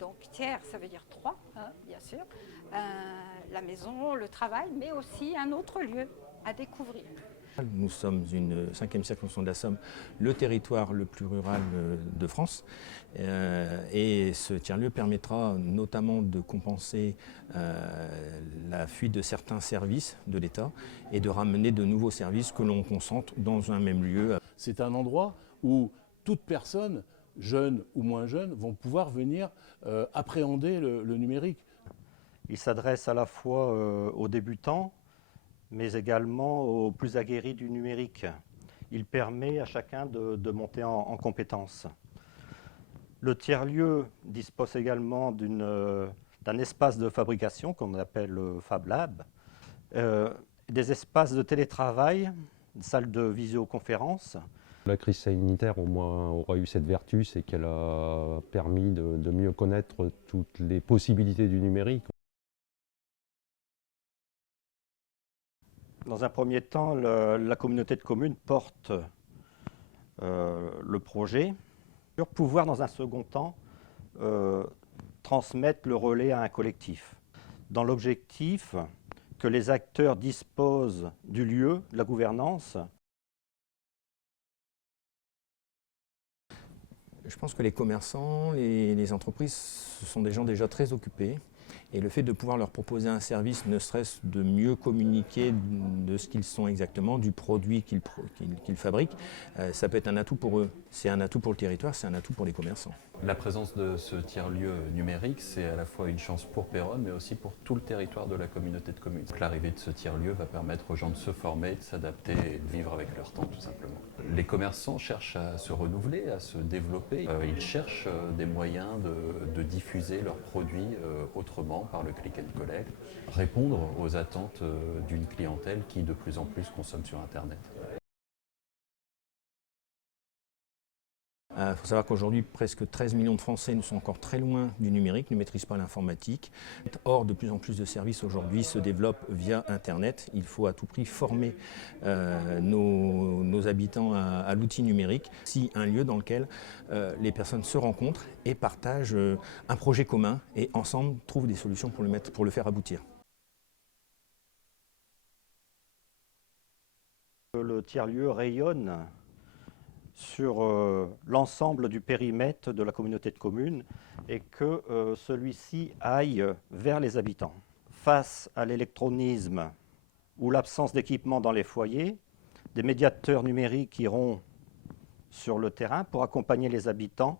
Donc tiers, ça veut dire 3, hein, bien sûr. La maison, le travail, mais aussi un autre lieu à découvrir. Nous sommes une 5e circonscription de la Somme, le territoire le plus rural de France. Et ce tiers-lieu permettra notamment de compenser la fuite de certains services de l'État et de ramener de nouveaux services que l'on concentre dans un même lieu. C'est un endroit où toute personne, jeune ou moins jeune, vont pouvoir venir appréhender le numérique. Il s'adresse à la fois aux débutants, mais également aux plus aguerris du numérique. Il permet à chacun de monter en compétences. Le tiers-lieu dispose également d'un espace de fabrication qu'on appelle le Fab Lab, des espaces de télétravail, une salle de visioconférence. La crise sanitaire au moins aura eu cette vertu, c'est qu'elle a permis de mieux connaître toutes les possibilités du numérique. Dans un premier temps, la communauté de communes porte le projet pour pouvoir, dans un second temps, transmettre le relais à un collectif. Dans l'objectif que les acteurs disposent du lieu, de la gouvernance. Je pense que les commerçants, les entreprises, ce sont des gens déjà très occupés. Et le fait de pouvoir leur proposer un service, ne serait-ce de mieux communiquer de ce qu'ils sont exactement, du produit qu'ils fabriquent, ça peut être un atout pour eux. C'est un atout pour le territoire, c'est un atout pour les commerçants. La présence de ce tiers-lieu numérique, c'est à la fois une chance pour Péronne, mais aussi pour tout le territoire de la communauté de communes. L'arrivée de ce tiers-lieu va permettre aux gens de se former, de s'adapter et de vivre avec leur temps, tout simplement. Les commerçants cherchent à se renouveler, à se développer. Ils cherchent des moyens de diffuser leurs produits autrement, par le click and collect, répondre aux attentes d'une clientèle qui de plus en plus consomme sur Internet. Il faut savoir qu'aujourd'hui, presque 13 millions de Français nous sont encore très loin du numérique, ne maîtrisent pas l'informatique. Or, de plus en plus de services aujourd'hui se développent via Internet. Il faut à tout prix former nos habitants à l'outil numérique. Si un lieu dans lequel les personnes se rencontrent et partagent un projet commun et ensemble trouvent des solutions pour le faire aboutir. Le tiers-lieu rayonne sur l'ensemble du périmètre de la communauté de communes et que celui-ci aille vers les habitants. Face à l'électronisme ou l'absence d'équipement dans les foyers, des médiateurs numériques iront sur le terrain pour accompagner les habitants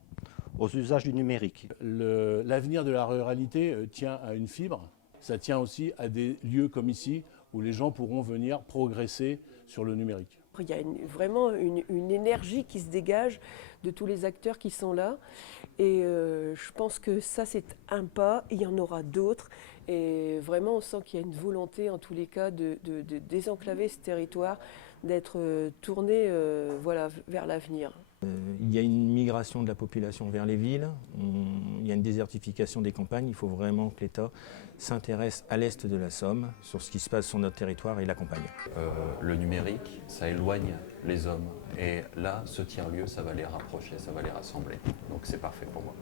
aux usages du numérique. L'avenir de la ruralité tient à une fibre, ça tient aussi à des lieux comme ici où les gens pourront venir progresser sur le numérique. Il y a vraiment une énergie qui se dégage de tous les acteurs qui sont là. Et je pense que ça, c'est un pas. Il y en aura d'autres. Et vraiment, on sent qu'il y a une volonté, en tous les cas, de désenclaver ce territoire, d'être tourné voilà, vers l'avenir. Il y a une migration de la population vers les villes, il y a une désertification des campagnes. Il faut vraiment que l'État s'intéresse à l'est de la Somme, sur ce qui se passe sur notre territoire et l'accompagne. Le numérique, ça éloigne les hommes. Et là, ce tiers-lieu, ça va les rapprocher, ça va les rassembler. Donc c'est parfait pour moi.